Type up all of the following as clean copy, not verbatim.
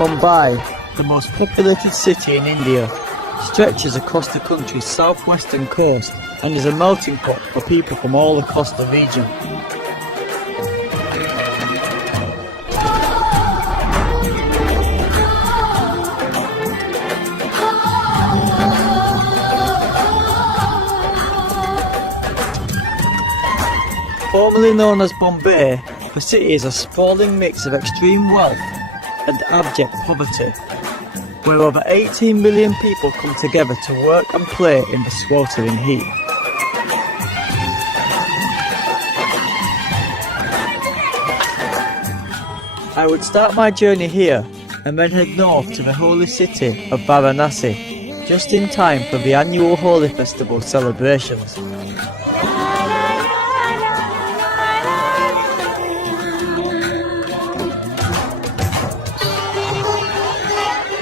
Mumbai, the most populated city in India, stretches across the country's southwestern coast and is a melting pot for people from all across the region. Formerly known as Bombay, the city is a sprawling mix of extreme wealth and abject poverty, where over 18 million people come together to work and play in the sweltering heat. I would start my journey here and then head north to the holy city of Varanasi, just in time for the annual Holi Festival celebrations.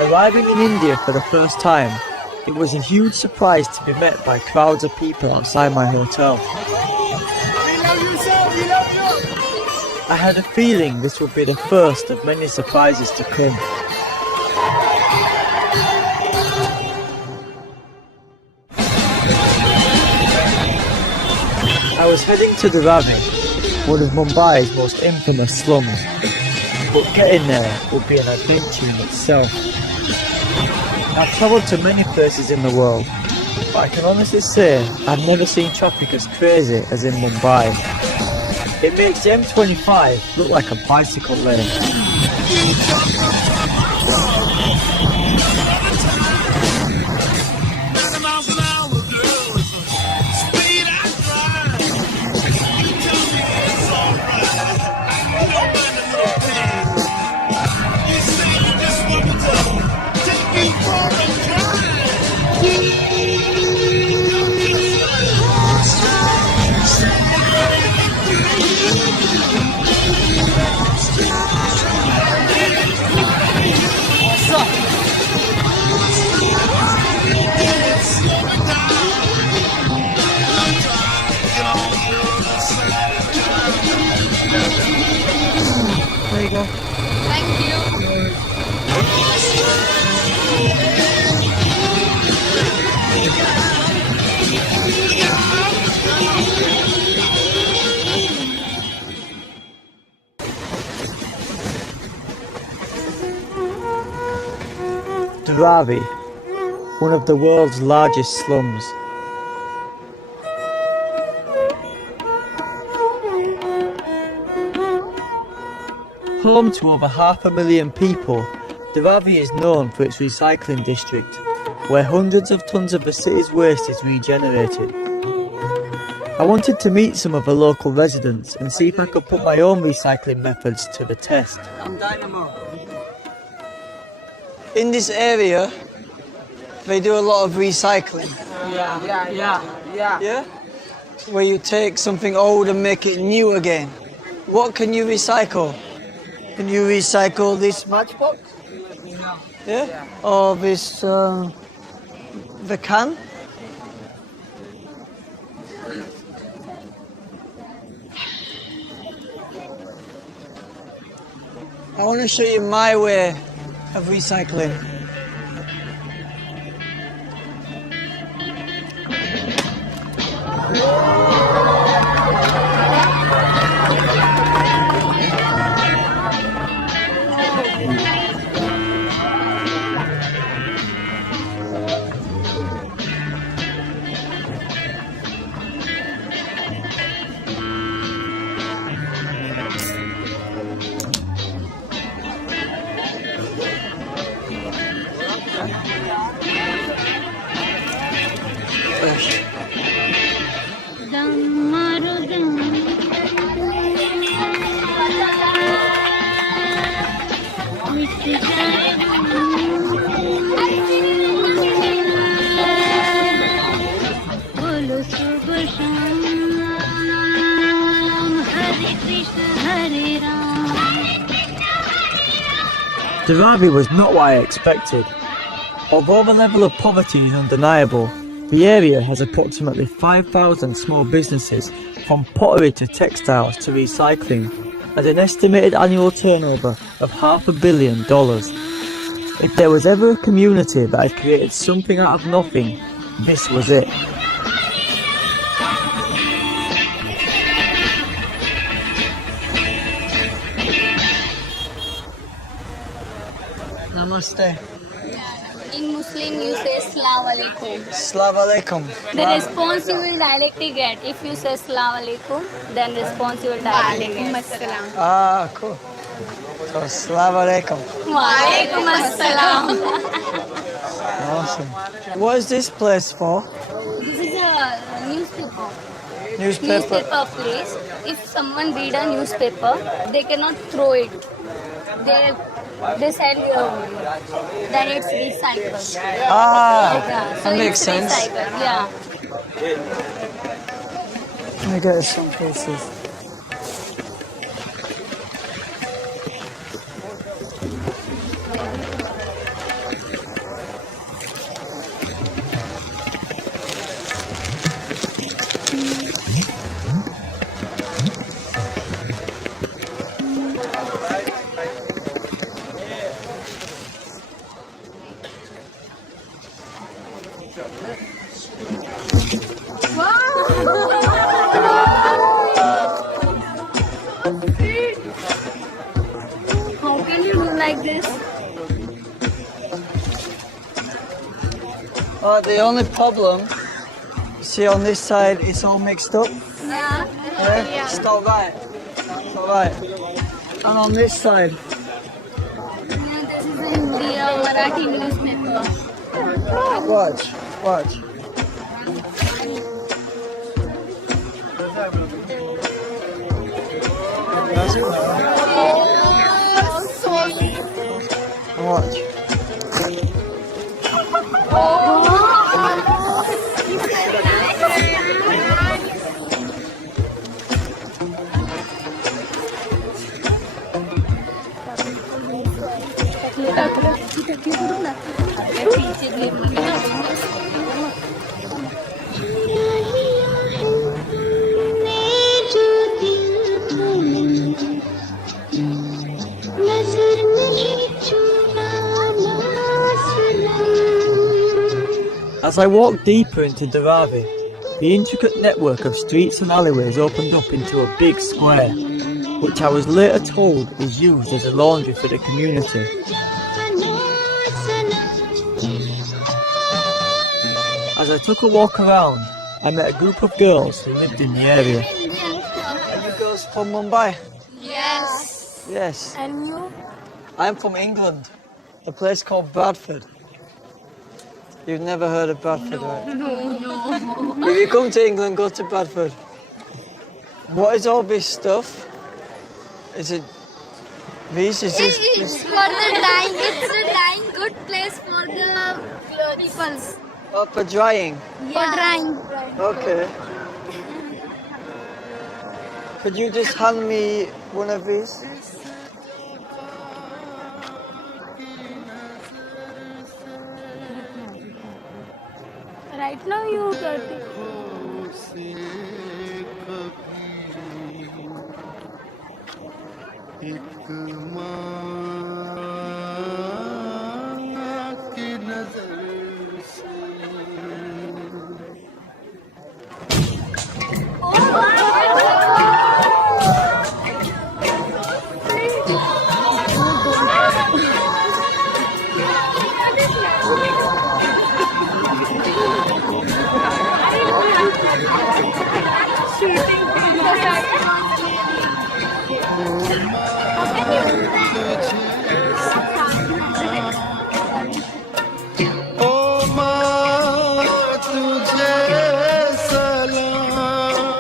Arriving in India for the first time, it was a huge surprise to be met by crowds of people outside my hotel. I had a feeling this would be the first of many surprises to come. I was heading to DYNAMO, one of Mumbai's most infamous slums, but getting there would be an adventure in itself. I've travelled to many places in the world, but I can honestly say I've never seen traffic as crazy as in Mumbai. It makes the M25 look like a bicycle lane. There you go. Thank you. DYNAMO, one of the world's largest slums. Home to over 500,000 people, DYNAMO is known for its recycling district, where hundreds of tons of the city's waste is regenerated. I wanted to meet some of the local residents and see if I could put my own recycling methods to the test. I'm DYNAMO. In this area, they do a lot of recycling. Yeah. Where you take something old and make it new again. What can you recycle? Can you recycle this matchbox? Yeah? Or this, the can? I want to show you my way of recycling. DYNAMO was not what I expected. Although the level of poverty is undeniable, the area has approximately 5,000 small businesses, from pottery to textiles to recycling, and an estimated annual turnover of $500 million. If there was ever a community that had created something out of nothing, this was it. Namaste. In Muslim, you say Salaam Alaikum. Slav alaikum. The response you will directly get if you say Salaam Alaikum, then response you will directly get. Ah, cool. So, Slav alaikum. Walaikum Assalam. Awesome. What is this place for? This is a newspaper. Newspaper. Place. If someone read a newspaper, they cannot throw it. They send then it's recycled. Ah, Yeah, so that makes it's sense. recycled. Yeah. Let me get some pieces. How can you do like this? Oh, the only problem, see on this side, it's all mixed up. Yeah. Yeah? It's not right. It's not right. And on this side, This is a Hindi or Marathi newspaper. watch. Watch. As I walked deeper into Dharavi, the intricate network of streets and alleyways opened up into a big square, which I was later told is used as a laundry for the community. As I took a walk around, I met a group of girls who lived in the area. Are you girls from Mumbai? Yes. Yes. And you? I'm from England, a place called Bradford. You've never heard of Bradford, right? No. If you come to England, go to Bradford. What is all this stuff? Is it these? Is this? It's for the dyeing. It's a dyeing good place for the peoples. Oh, for drying. For drying. Okay. Could you just hand me one of these? Right now you got it.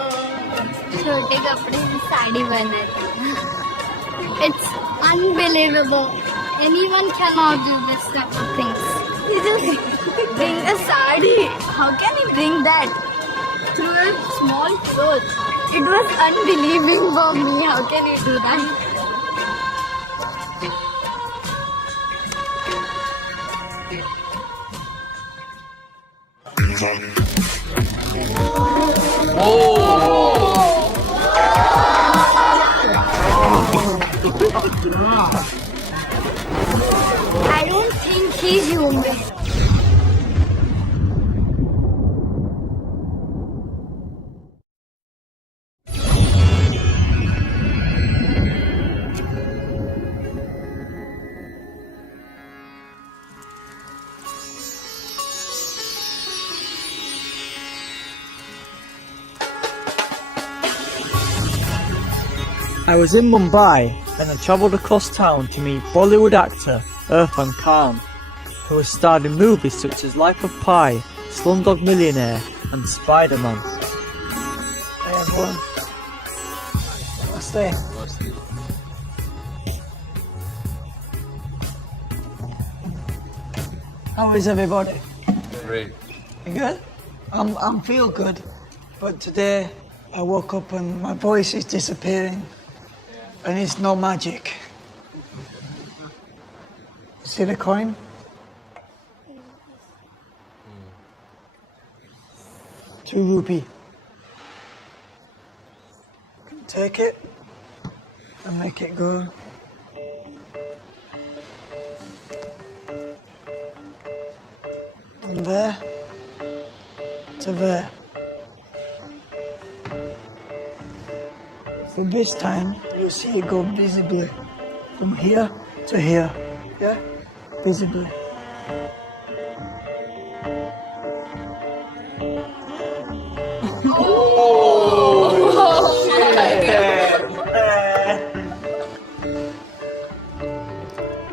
छोटे कपड़े में साड़ी बनाते It's unbelievable. Anyone cannot do this type of things. You just bring a sari. How can you bring that through a small clothes? It was unbelievable for me. How can you do that? I don't think He's human. I was in Mumbai and I travelled across town to meet Bollywood actor Irfan Khan, who has starred in movies such as Life of Pi, Slumdog Millionaire and Spider-Man. Hey everyone. Namaste. How is everybody? Great. You good? I'm feel good, but today I woke up and my voice is disappearing. And it's no magic. See the coin? £2. Take it and make it go. From there to there. So this time, you'll see it go visibly from here to here, yeah? Visibly.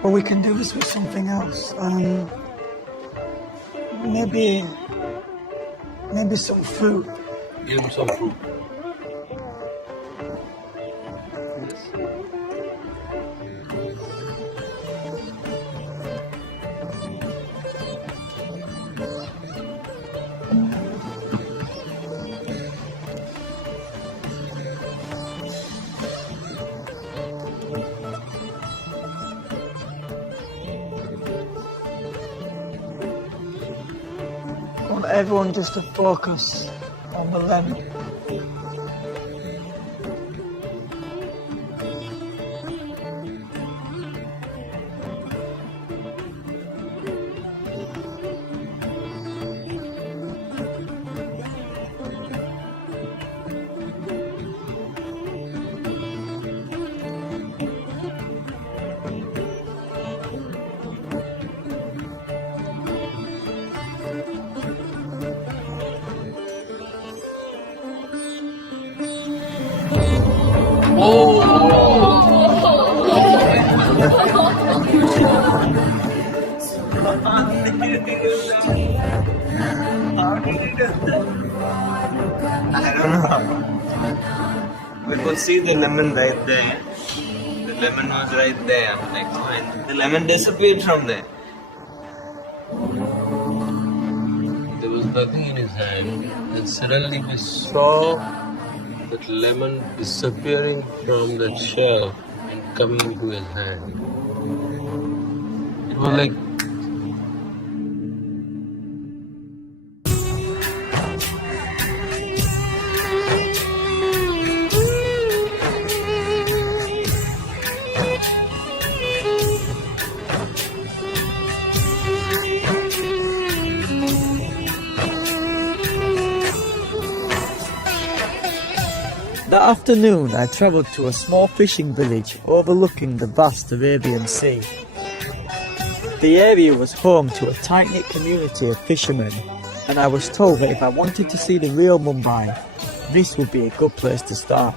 But we can do this with something else. Maybe some fruit. Give him some fruit. I want everyone just to focus on the lemon. We could see the lemon right there. The lemon was right there. Like when the lemon disappeared from there. There was nothing in his hand. And suddenly we saw that lemon disappearing from that shell and coming into his hand. It was like That afternoon, I travelled to a small fishing village overlooking the vast Arabian Sea. The area was home to a tight-knit community of fishermen, and I was told that if I wanted to see the real Mumbai, this would be a good place to start.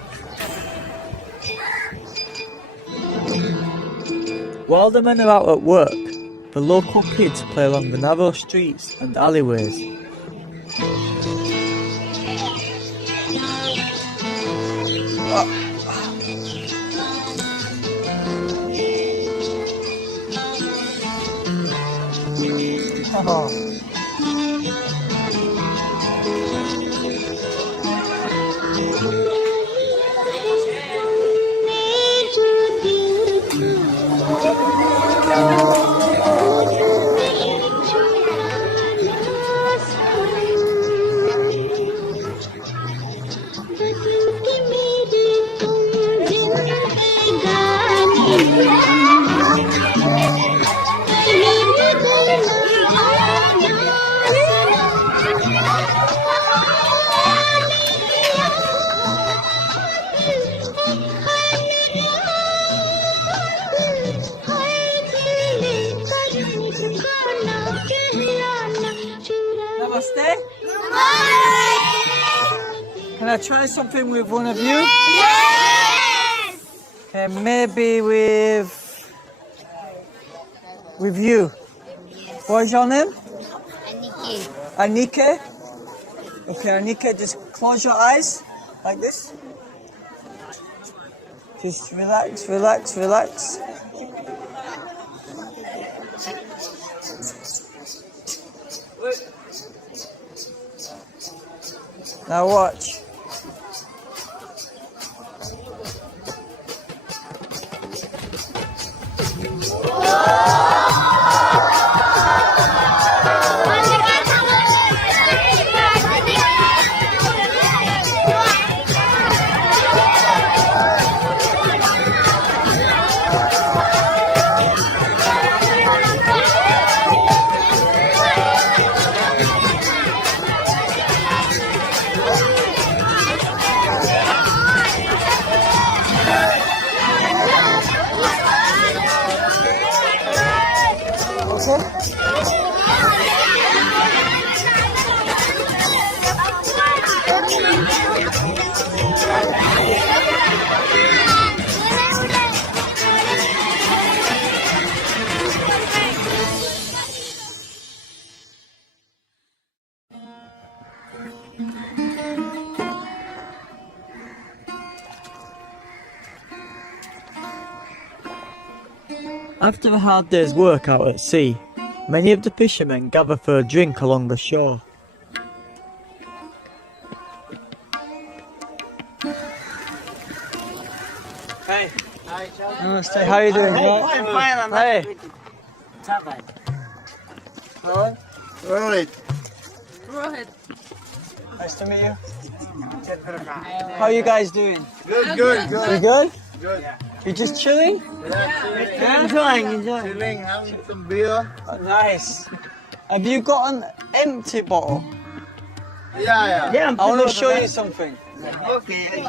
While the men are out at work, the local kids play along the narrow streets and alleyways. Namaste. Can I try something with one of you? Yes! Okay, maybe with you. What is your name? Anike. Okay, Anike, just close your eyes like this. Just relax, relax, relax. Now watch. After a hard day's work out at sea, many of the fishermen gather for a drink along the shore. Hey. Namaste, how are you doing? I'm fine. I'm Hey. Hello. Rohit. Nice to meet you. How are you guys doing? Good. You good? You just chilling? Enjoying. Chilling, having some beer. Oh, nice. Have you got an empty bottle? Yeah. I want to show you something. Okay.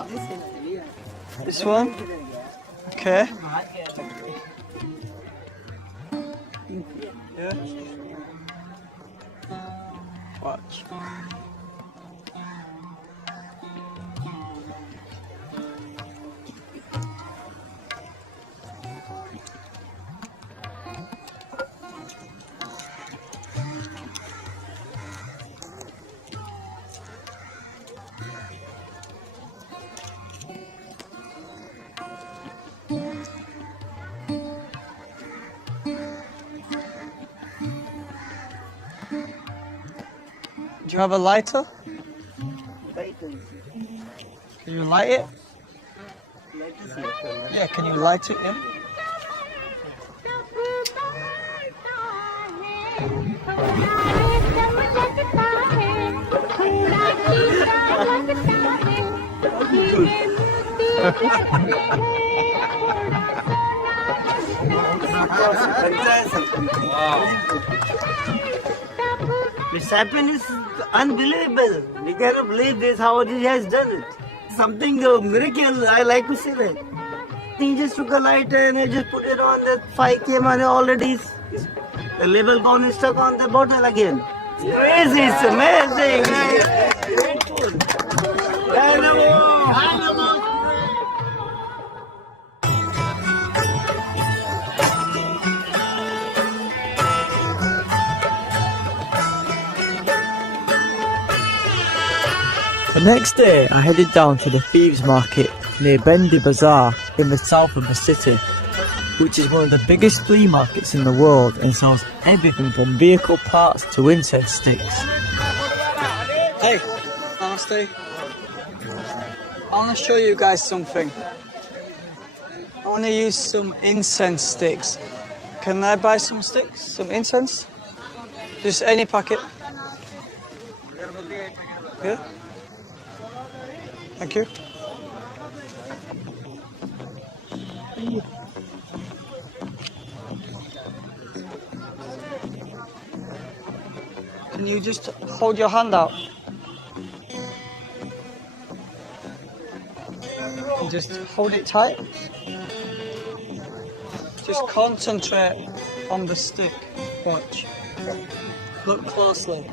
This one? Okay. Yeah. Watch. Do you have a lighter? Can you light it? Yeah, can you light it? Yeah. This happiness is unbelievable. We cannot believe this, how he has done it. Something a miracle, I like to say that. He just took a lighter and he just put it on, the fire came and already the label gone is stuck on the bottle again. It's crazy, it's amazing. Grateful. Dynamo. The next day, I headed down to the Thieves Market near Bendy Bazaar in the south of the city, which is one of the biggest flea markets in the world and sells everything from vehicle parts to incense sticks. Hey, namaste. I want to show you guys something. I want to use some incense sticks. Can I buy some sticks, some incense? Just any packet. Yeah? Thank you. Can you just hold your hand out? And just hold it tight. Just concentrate on the stick. Watch. Look closely.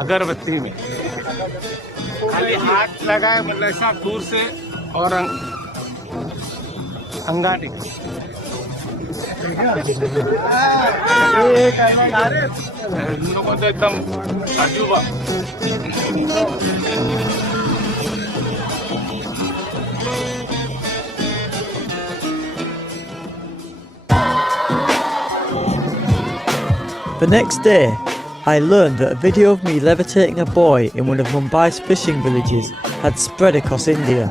अगरबत्ती में खाली हाथ लगाए मतलब ऐसा दूर से और अंगाटी इन लोगों तो एकदम अजूबा। The next day, I learned that a video of me levitating a boy in one of Mumbai's fishing villages had spread across India.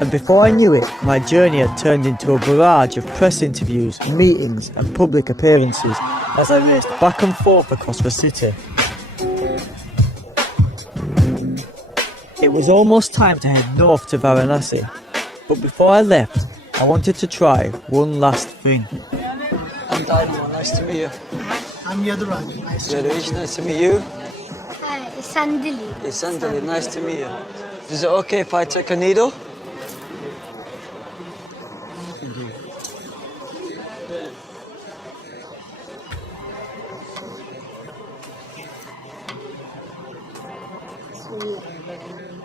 And before I knew it, my journey had turned into a barrage of press interviews, meetings and public appearances as I raced back and forth across the city. It was almost time to head north to Varanasi, but before I left, I wanted to try one last thing. I'm Dynamo, nice to meet you. I'm Yaduraj. Nice to meet you. Hi, Sandili. It's Sandali, nice to meet you. Is it okay if I take a needle?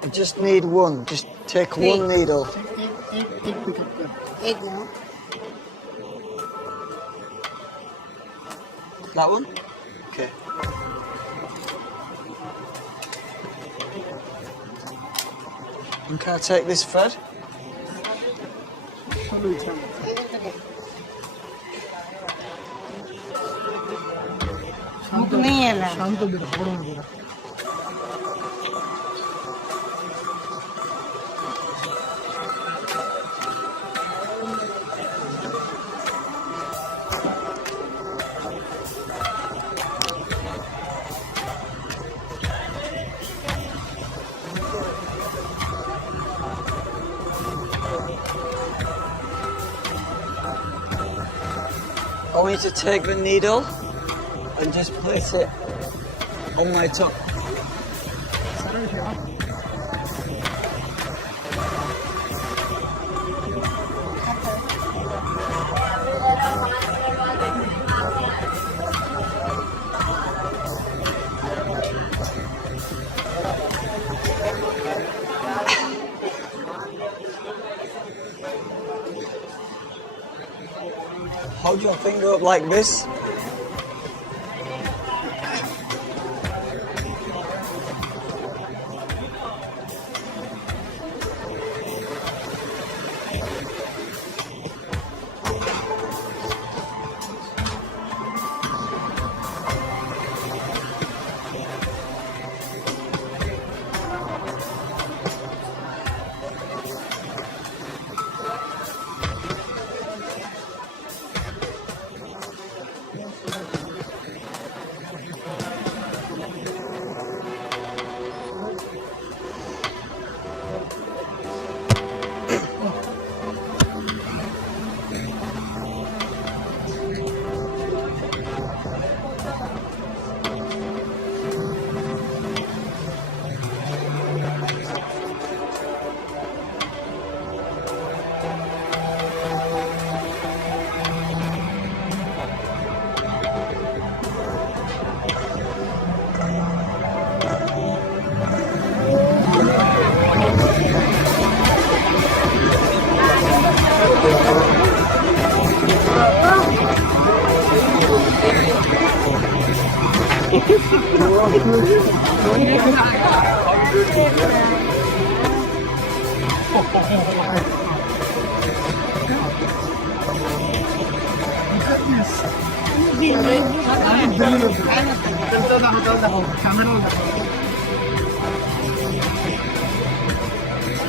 I just need one. Just take one needle. Egg now. That one? Okay. And can I take this thread? नहीं है ना शाम को बेटा बड़ा बड़ा I want you to take the needle and just place it on my tongue. Hold your finger up like this.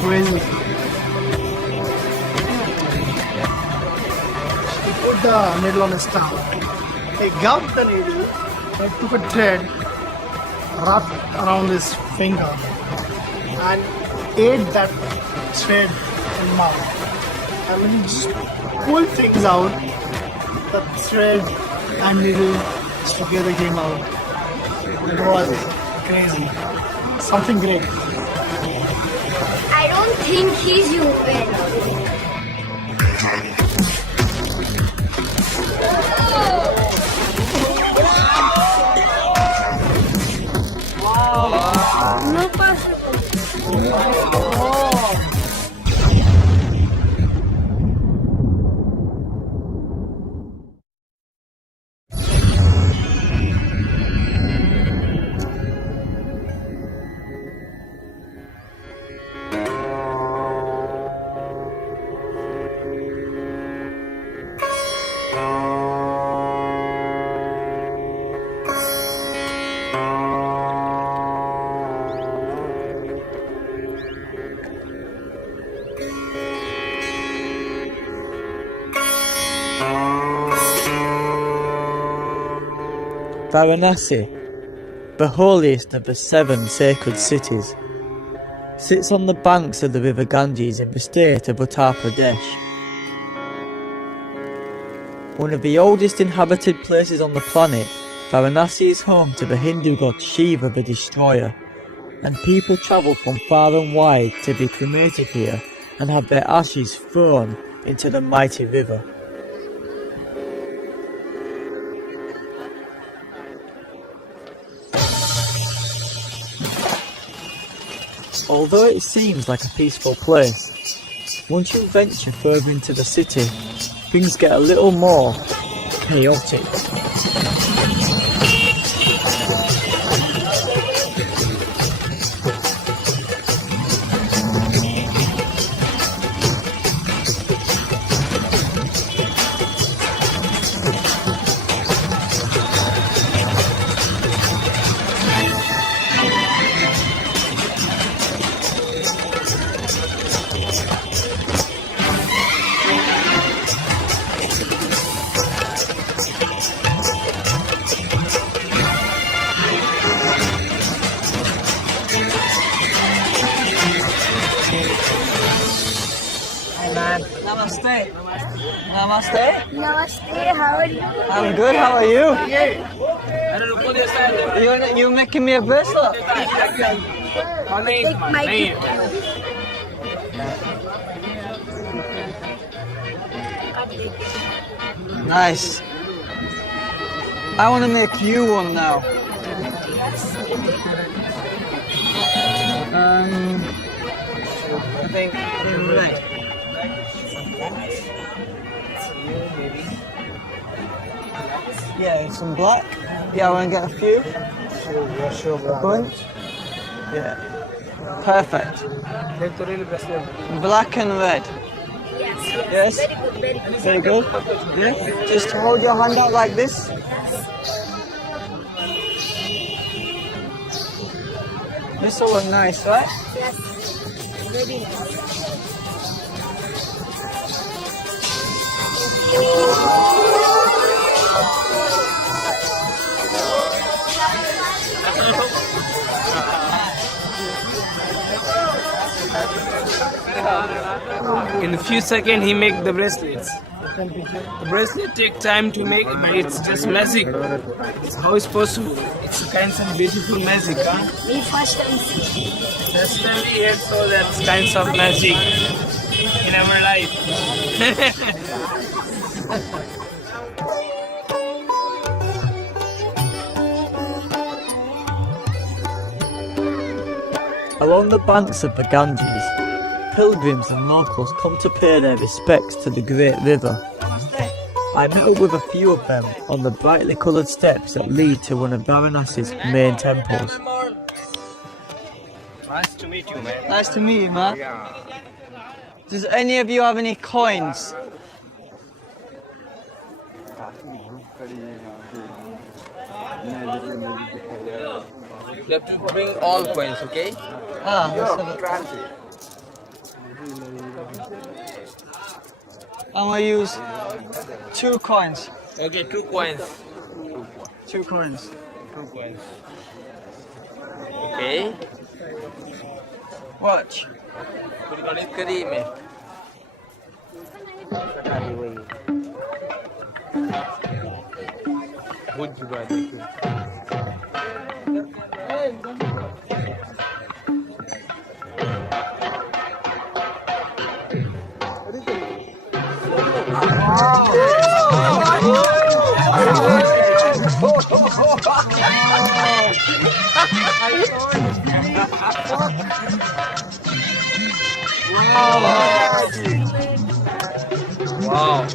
Crazy. Put the needle on a stump. He gulped the needle and took a thread, wrapped around his finger, and ate that thread in mouth. And when he just pulled things out, the thread and needle together came out. It was crazy. Something great. I don't think he's human. No possible. Varanasi, the holiest of the 7 sacred cities, sits on the banks of the river Ganges in the state of Uttar Pradesh. One of the oldest inhabited places on the planet, Varanasi is home to the Hindu god Shiva the Destroyer, and people travel from far and wide to be cremated here and have their ashes thrown into the mighty river. Although it seems like a peaceful place, once you venture further into the city, things get a little more chaotic. Namaste. Namaste. Namaste, how are you? I'm good, how are you? You're making me a bracelet. Take my gift. Nice. I want to make you one now. I think in red. Yeah, some black. Yeah, I want to get a few. A bunch. Yeah. Perfect. Black and red. Yes. Yes? Very good. Very good. Yeah. Just hold your hand out like this. This will look nice, right? Yes. Very nice. In a few seconds, he make the bracelets. The bracelet take time to make, but it's just magic. It's how it's possible. It's a kind of beautiful magic, huh? Me first time see. That's why we have so that kinds of magic in our life. Along the banks of the Ganges, pilgrims and locals come to pay their respects to the great river. I met up with a few of them on the brightly coloured steps that lead to one of Varanasi's main temples. Nice to meet you, man. Nice to meet you, man. Does any of you have any coins? You have to bring all coins, okay? Ah, let's have it. I'm gonna use 2 coins. Okay, 2 coins. 2 coins. 2 coins. Okay. Watch. कुरबानी करी में बहुत जुबान है Wow.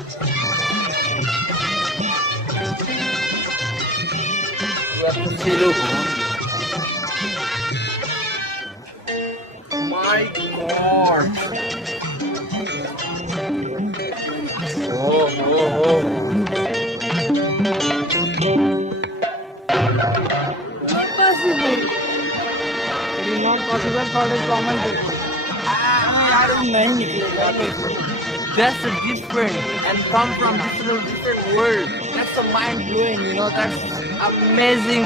My God. It is not possible for the common people. That's a different and come from different world. That's a mind blowing, you know, that's amazing.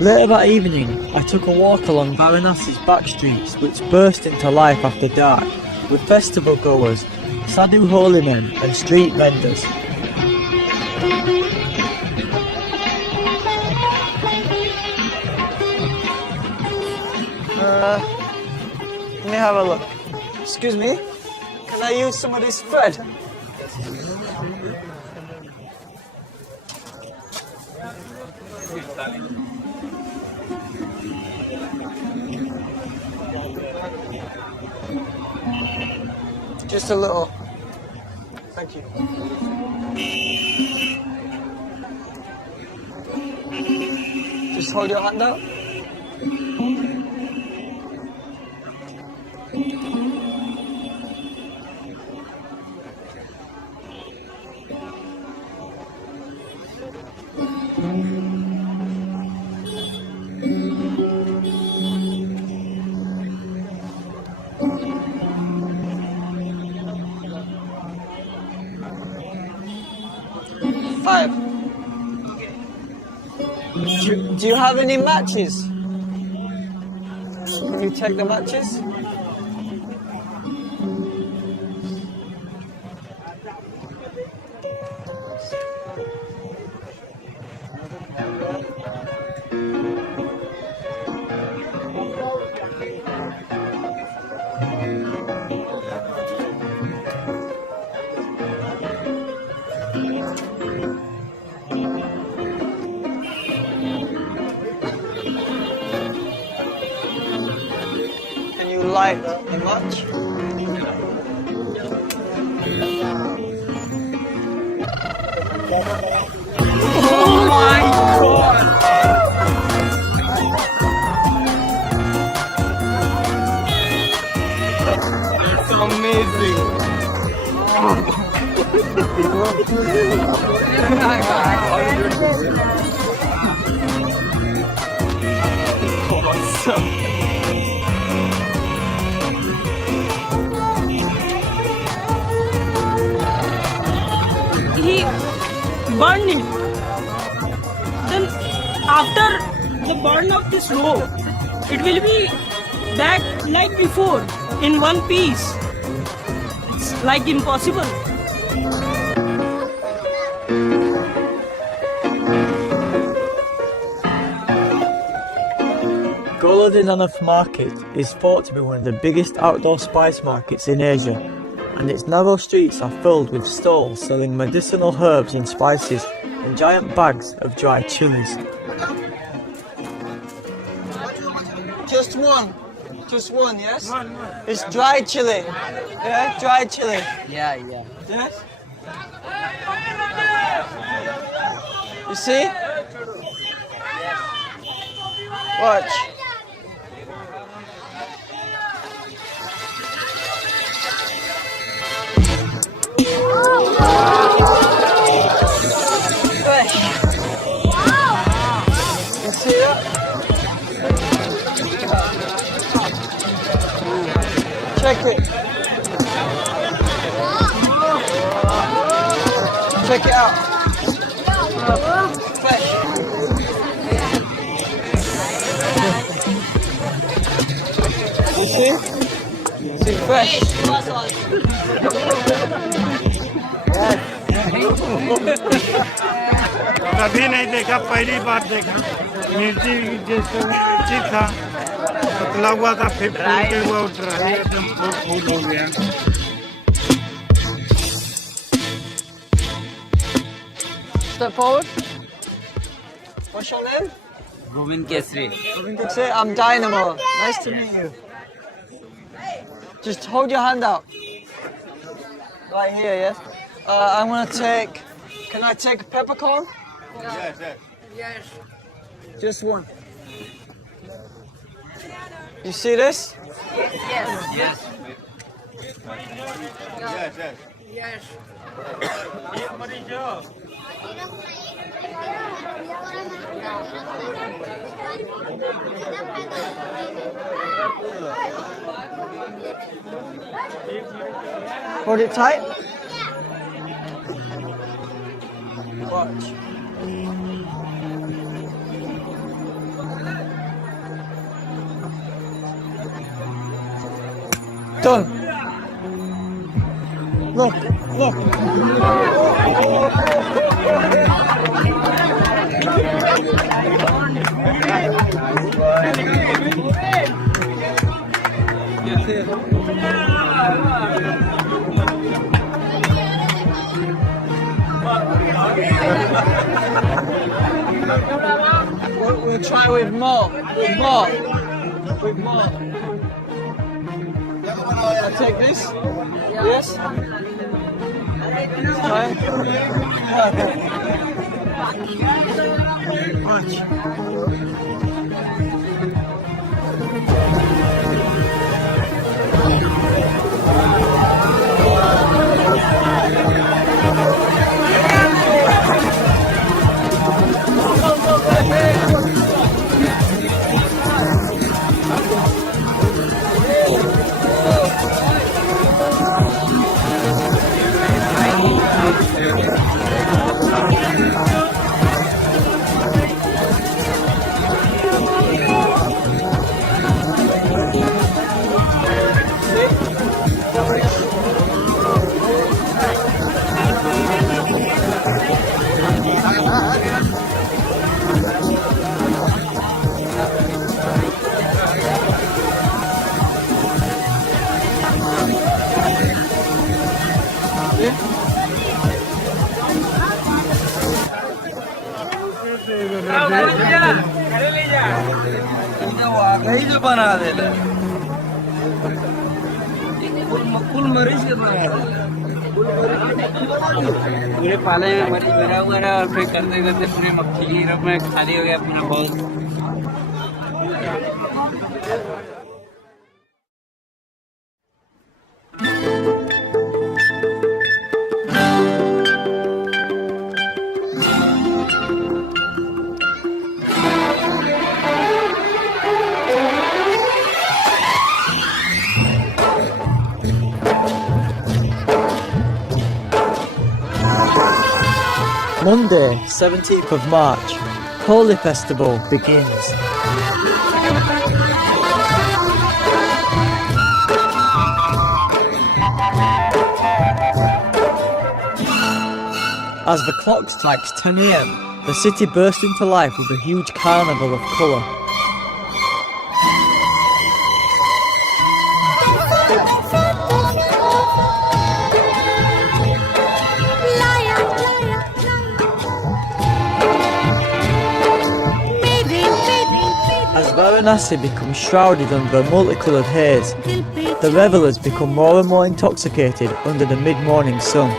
Later that evening, I took a walk along Varanasi's back streets, which burst into life after dark, with festival goers, sadhu holy men and street vendors. Let me have a look. Excuse me, can I use some of this thread? Just a little. Thank you. Just hold your hand out. Five. Do you have any matches? Can you check the matches? Light the match. Oh my God. That's amazing. Awesome. He burned it. Then after the burn of this rope, it will be back like before in one piece. It's like impossible. Golodinanath Market is thought to be one of the biggest outdoor spice markets in Asia, and its narrow streets are filled with stalls selling medicinal herbs and spices and giant bags of dried chilies. Just one, yes? It's dried chili. Yeah, dried chili. Yeah. Yes? You see? Watch. Fresh. You see that? Check it. Check it out. Fresh. You see? See, fresh. Yes. कभी नहीं देखा, पहली बार देखा। मिर्ची जैसे मिर्ची था, पतला हुआ था, फिर फूल के हुआ ड्राई एकदम फूल हो गया। Step forward. What's your name? Govind Kesri. I'm Dynamo. Nice to meet you. Just hold your hand out. Right here, yes? I'm gonna take. Can I take a peppercorn? Yes. Just one. You see this? Yes. Hold it tight. Watch. Done. Look, look. We'll try with more. With more. With more. I'll take this. Yes. Try. Watch. वही जो बना दे कुल मरीज के बना पूरे पाले में मरीज भरा हुआ रहा और फिर करते करते पूरे मक्खी में खाली हो गया पूरा बहुत। Monday, 17th of March, Holy Festival begins. As the clock strikes 10 AM, the city bursts into life with a huge carnival of colour. As Varanasi becomes shrouded under a multicoloured haze, the revellers become more and more intoxicated under the mid-morning sun.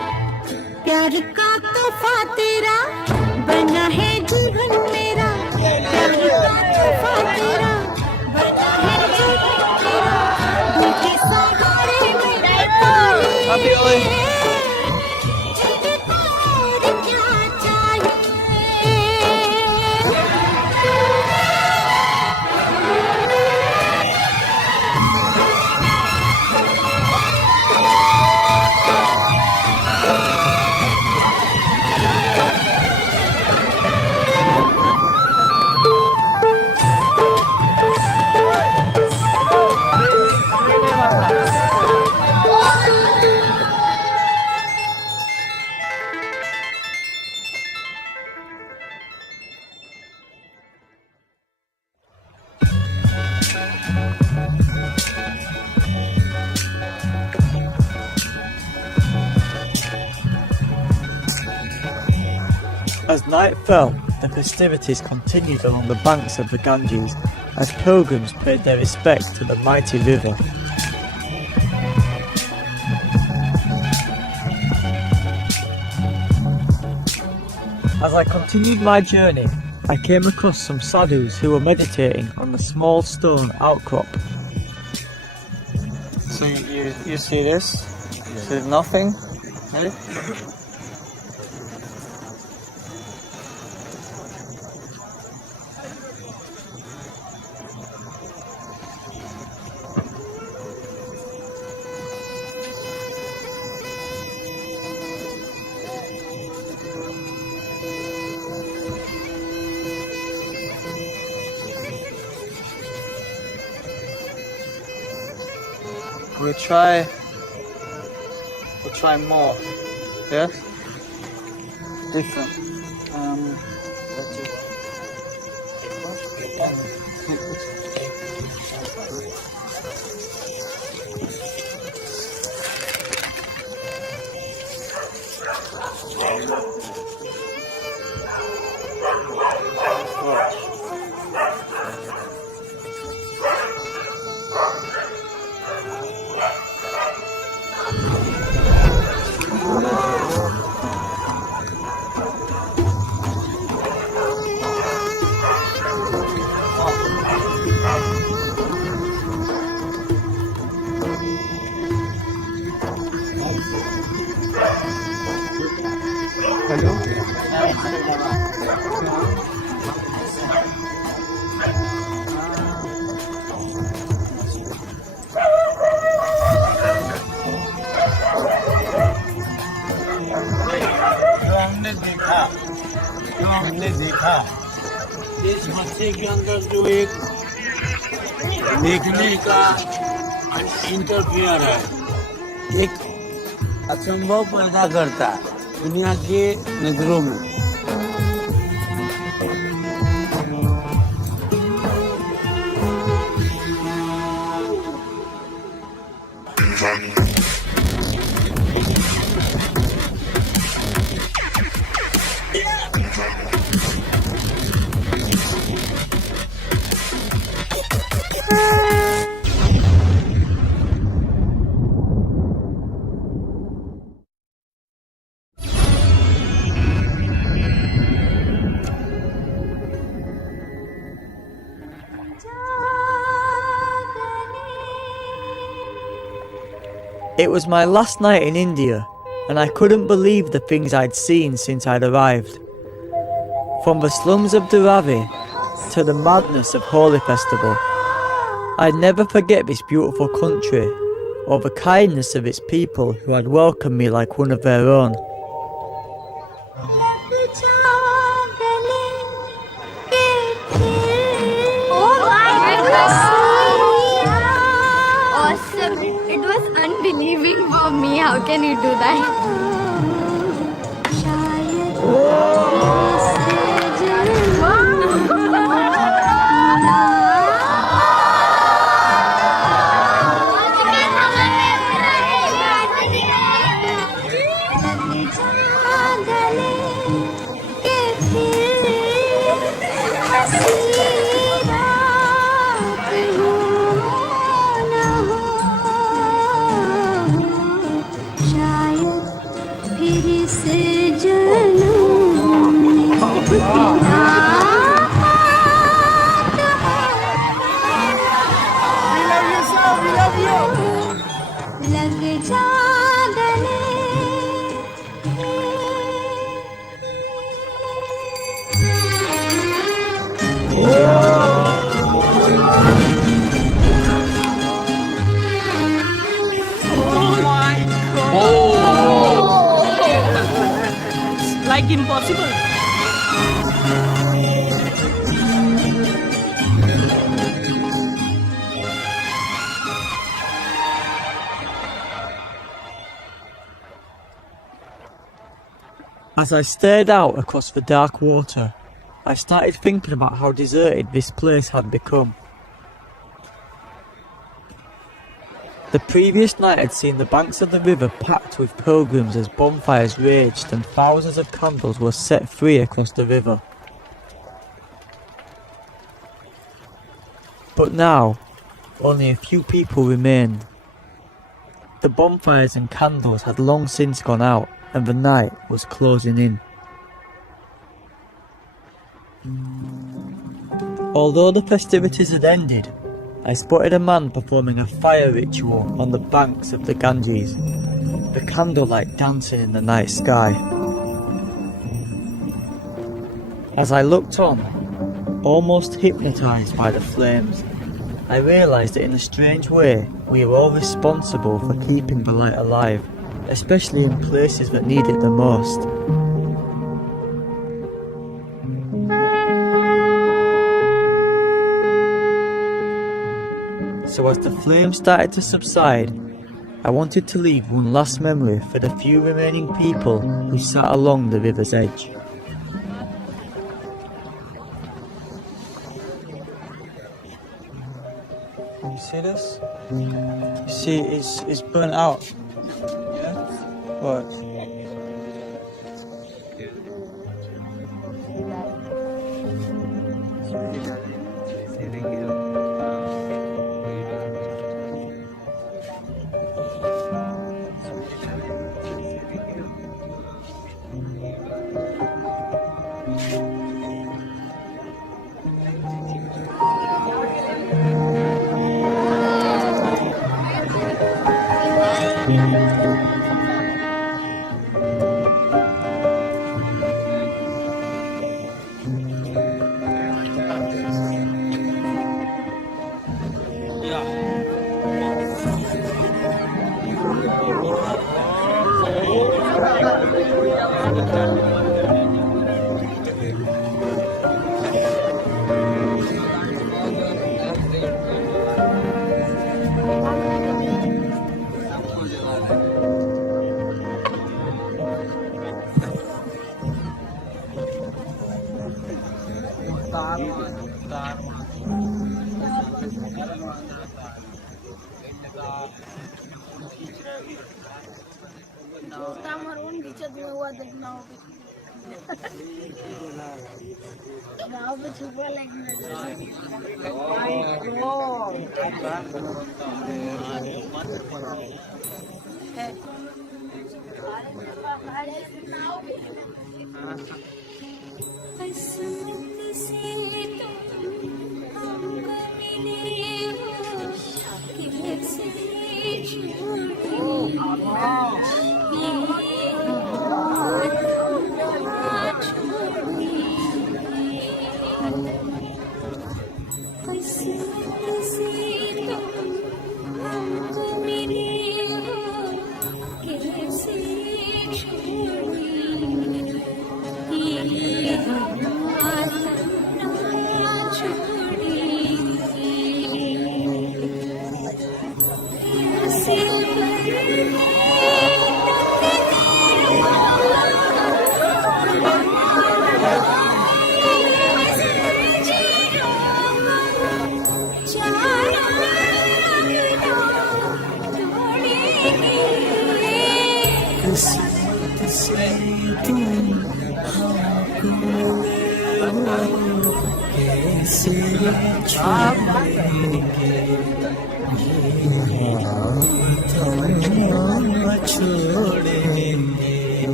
As night fell, the festivities continued along the banks of the Ganges as pilgrims paid their respects to the mighty river. As I continued my journey, I came across some sadhus who were meditating on a small stone outcrop. So you see this? There's nothing. Right? We'll try more. Yeah? Different. जो हमने देखा इस बच्चे के अंदर जो एक देखने का इंटरफेयर है, एक असंभव पैदा करता है दुनिया के नजरों में। It was my last night in India, and I couldn't believe the things I'd seen since I'd arrived. From the slums of Dharavi to the madness of Holi festival, I'd never forget this beautiful country or the kindness of its people who had welcomed me like one of their own. Awesome. It was unbelieving for me. How can you do that? Like impossible. As I stared out across the dark water, I started thinking about how deserted this place had become. The previous night had seen the banks of the river packed with pilgrims as bonfires raged and thousands of candles were set free across the river. But now, only a few people remained. The bonfires and candles had long since gone out and the night was closing in. Although the festivities had ended, I spotted a man performing a fire ritual on the banks of the Ganges, the candlelight dancing in the night sky. As I looked on, almost hypnotised by the flames, I realised that in a strange way we were all responsible for keeping the light alive, especially in places that need it the most. So as the flames started to subside, I wanted to leave one last memory for the few remaining people who sat along the river's edge. You see this? You see it's burnt out. Yeah? What?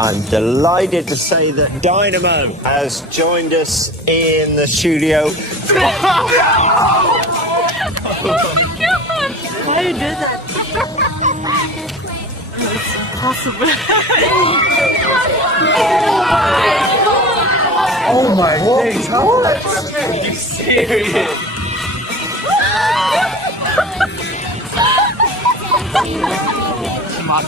I'm delighted to say that DYNAMO has joined us in the studio. Why you do that? It's impossible. Oh my days, how Are you serious? Which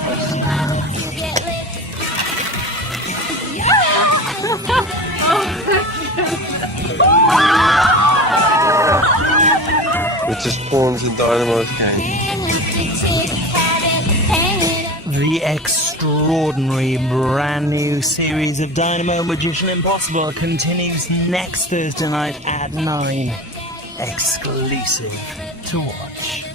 is pawns in Dynamo's game. The extraordinary brand new series of Dynamo Magician Impossible continues next Thursday night at 9. Exclusive to watch.